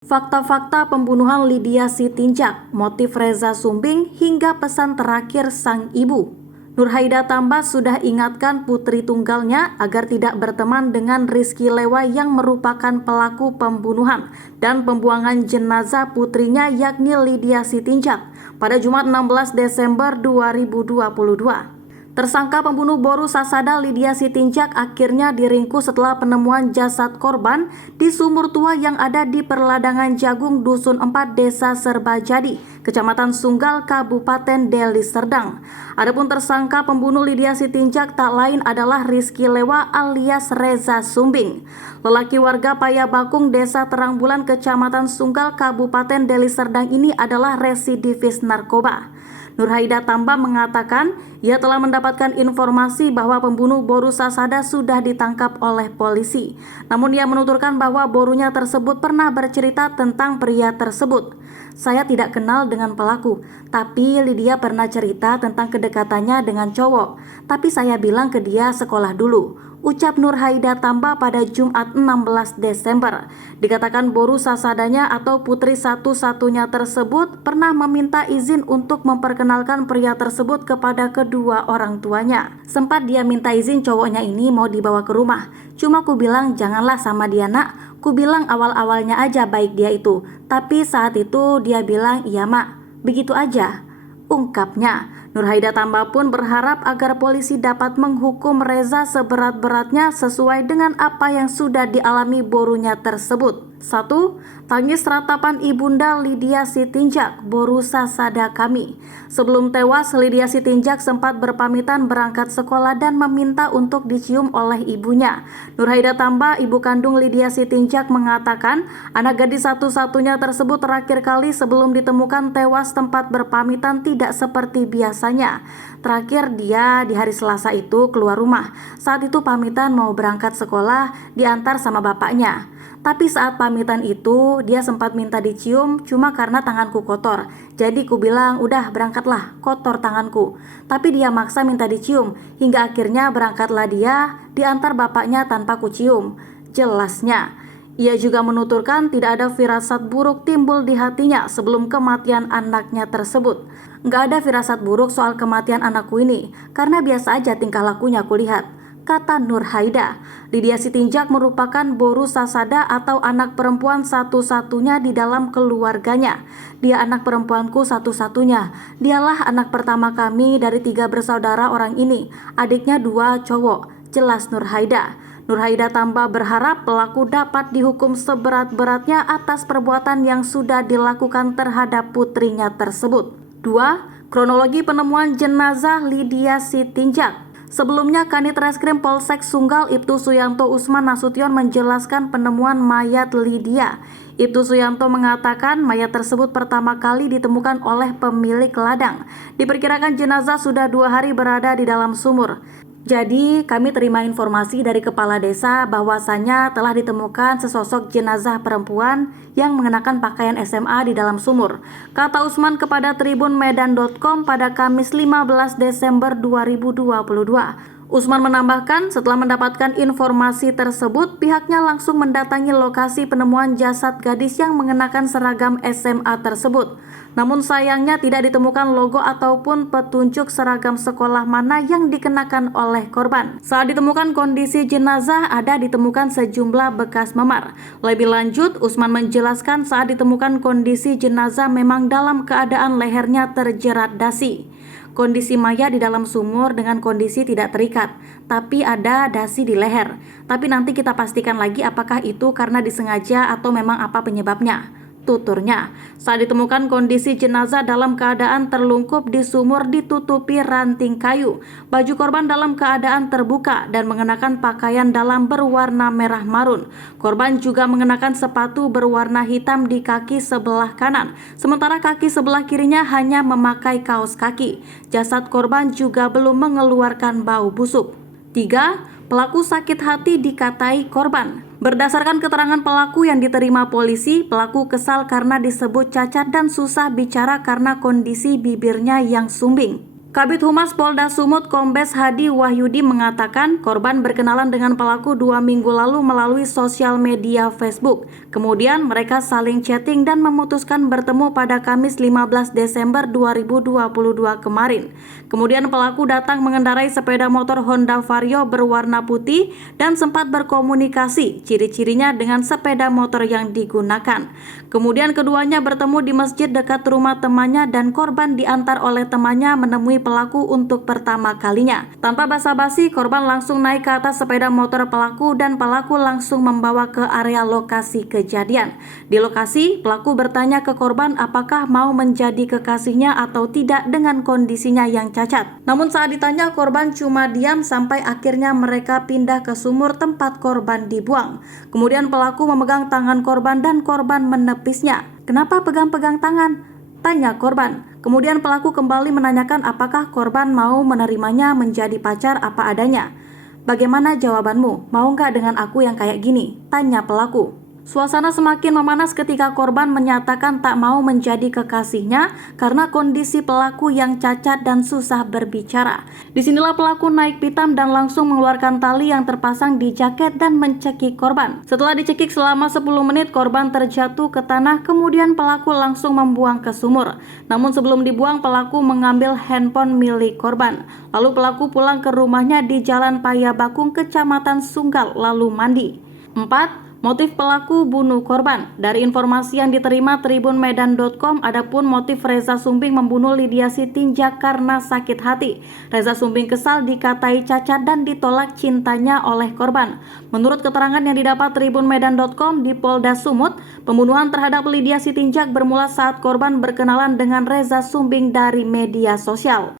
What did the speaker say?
Fakta-fakta pembunuhan Lydia Sitinjak, motif Reza Sumbing, hingga pesan terakhir sang ibu. Nurhaida Tamba sudah ingatkan putri tunggalnya agar tidak berteman dengan Rizky Lewa yang merupakan pelaku pembunuhan dan pembuangan jenazah putrinya yakni Lydia Sitinjak pada Jumat 16 Desember 2022. Tersangka pembunuh Boru Sasada Lydia Sitinjak akhirnya diringkus setelah penemuan jasad korban di sumur tua yang ada di Perladangan Jagung Dusun 4 Desa Serbajadi, Kecamatan Sunggal, Kabupaten Deli Serdang. Adapun tersangka pembunuh Lydia Sitinjak tak lain adalah Rizky Lewa alias Reza Sumbing. Lelaki warga Payabakung, Desa Terangbulan, Kecamatan Sunggal, Kabupaten Deli Serdang ini adalah residivis narkoba. Nurhaida Tamba mengatakan ia telah mendapatkan informasi bahwa pembunuh Boru Sasada sudah ditangkap oleh polisi. Namun ia menuturkan bahwa borunya tersebut pernah bercerita tentang pria tersebut. Saya tidak kenal dengan pelaku, tapi Lydia pernah cerita tentang kedekatannya dengan cowok. Tapi saya bilang ke dia sekolah dulu, ucap Nurhaida Tamba pada Jumat 16 Desember. Dikatakan Boru Sasadanya atau putri satu-satunya tersebut pernah meminta izin untuk memperkenalkan pria tersebut kepada kedua orang tuanya. Sempat dia minta izin cowoknya ini mau dibawa ke rumah. Cuma ku bilang janganlah sama dia nak. Ku bilang awal-awalnya aja baik dia itu. Tapi saat itu dia bilang iya mak. Begitu aja, ungkapnya. Nurhaida Tamba pun berharap agar polisi dapat menghukum Reza seberat-beratnya sesuai dengan apa yang sudah dialami borunya tersebut. 1. Tangis ratapan ibunda Lydia Sitinjak, Boru Sasada kami. Sebelum tewas, Lydia Sitinjak sempat berpamitan berangkat sekolah dan meminta untuk dicium oleh ibunya. Nurhaida Tamba, ibu kandung Lydia Sitinjak, mengatakan anak gadis satu-satunya tersebut terakhir kali sebelum ditemukan tewas tempat berpamitan tidak seperti biasanya. Terakhir dia di hari Selasa itu keluar rumah. Saat itu pamitan mau berangkat sekolah diantar sama bapaknya. Tapi saat pamitan itu dia sempat minta dicium cuma karena tanganku kotor. Jadi ku bilang udah berangkatlah, kotor tanganku. Tapi dia maksa minta dicium hingga akhirnya berangkatlah dia diantar bapaknya tanpa ku cium. Jelasnya. Ia juga menuturkan tidak ada firasat buruk timbul di hatinya sebelum kematian anaknya tersebut. Nggak ada firasat buruk soal kematian anakku ini karena biasa aja tingkah lakunya kulihat, kata Nurhaida. Lydia Sitinjak merupakan Boru Sasada atau anak perempuan satu-satunya di dalam keluarganya. Dia anak perempuanku satu-satunya. Dialah anak pertama kami dari 3 bersaudara orang ini. Adiknya 2 cowok, jelas Nurhaida. Nurhaida Tamba berharap pelaku dapat dihukum seberat-beratnya atas perbuatan yang sudah dilakukan terhadap putrinya tersebut. 2. Kronologi penemuan jenazah Lydia Sitinjak. Sebelumnya, Kanit Reskrim Polsek Sunggal Ibtu Suyanto Usman Nasution menjelaskan penemuan mayat Lydia. Ibtu Suyanto mengatakan mayat tersebut pertama kali ditemukan oleh pemilik ladang. Diperkirakan jenazah sudah 2 hari berada di dalam sumur. Jadi kami terima informasi dari kepala desa bahwasannya telah ditemukan sesosok jenazah perempuan yang mengenakan pakaian SMA di dalam sumur, kata Usman kepada tribunmedan.com pada Kamis 15 Desember 2022. Usman menambahkan setelah mendapatkan informasi tersebut, pihaknya langsung mendatangi lokasi penemuan jasad gadis yang mengenakan seragam SMA tersebut. Namun sayangnya tidak ditemukan logo ataupun petunjuk seragam sekolah mana yang dikenakan oleh korban. Saat ditemukan kondisi jenazah ada ditemukan sejumlah bekas memar. Lebih lanjut, Usman menjelaskan saat ditemukan kondisi jenazah memang dalam keadaan lehernya terjerat dasi. Kondisi mayat di dalam sumur dengan kondisi tidak terikat, tapi ada dasi di leher. Tapi nanti kita pastikan lagi apakah itu karena disengaja atau memang apa penyebabnya, tuturnya. Saat ditemukan kondisi jenazah dalam keadaan terlungkup di sumur ditutupi ranting kayu. Baju korban dalam keadaan terbuka dan mengenakan pakaian dalam berwarna merah marun. Korban juga mengenakan sepatu berwarna hitam di kaki sebelah kanan, sementara kaki sebelah kirinya hanya memakai kaos kaki. Jasad korban juga belum mengeluarkan bau busuk. 3. Pelaku sakit hati dikatai korban. Berdasarkan keterangan pelaku yang diterima polisi, pelaku kesal karena disebut cacat dan susah bicara karena kondisi bibirnya yang sumbing. Kabid Humas Polda Sumut Kombes Hadi Wahyudi mengatakan korban berkenalan dengan pelaku 2 minggu lalu melalui sosial media Facebook. Kemudian mereka saling chatting dan memutuskan bertemu pada Kamis 15 Desember 2022 kemarin. Kemudian pelaku datang mengendarai sepeda motor Honda Vario berwarna putih dan sempat berkomunikasi ciri-cirinya dengan sepeda motor yang digunakan. Kemudian keduanya bertemu di masjid dekat rumah temannya dan korban diantar oleh temannya menemui pelaku untuk pertama kalinya. Tanpa basa-basi, korban langsung naik ke atas sepeda motor pelaku dan pelaku langsung membawa ke area lokasi kejadian. Di lokasi, pelaku bertanya ke korban apakah mau menjadi kekasihnya atau tidak dengan kondisinya yang cacat. Namun saat ditanya, korban cuma diam sampai akhirnya mereka pindah ke sumur tempat korban dibuang. Kemudian pelaku memegang tangan korban dan korban menepisnya. "Kenapa pegang-pegang tangan?" tanya korban. Kemudian pelaku kembali menanyakan apakah korban mau menerimanya menjadi pacar apa adanya. "Bagaimana jawabanmu? Mau nggak dengan aku yang kayak gini?" tanya pelaku. Suasana semakin memanas ketika korban menyatakan tak mau menjadi kekasihnya karena kondisi pelaku yang cacat dan susah berbicara. Disinilah pelaku naik pitam dan langsung mengeluarkan tali yang terpasang di jaket dan mencekik korban. Setelah dicekik selama 10 menit, korban terjatuh ke tanah, kemudian pelaku langsung membuang ke sumur. Namun sebelum dibuang, pelaku mengambil handphone milik korban. Lalu pelaku pulang ke rumahnya di Jalan Payabakung, Kecamatan Sunggal, lalu mandi. 4. Motif pelaku bunuh korban. Dari informasi yang diterima tribunmedan.com, adapun motif Reza Sumbing membunuh Lydia Sitinjak karena sakit hati. Reza Sumbing kesal dikatai cacat dan ditolak cintanya oleh korban. Menurut keterangan yang didapat tribunmedan.com di Polda Sumut, pembunuhan terhadap Lydia Sitinjak bermula saat korban berkenalan dengan Reza Sumbing dari media sosial.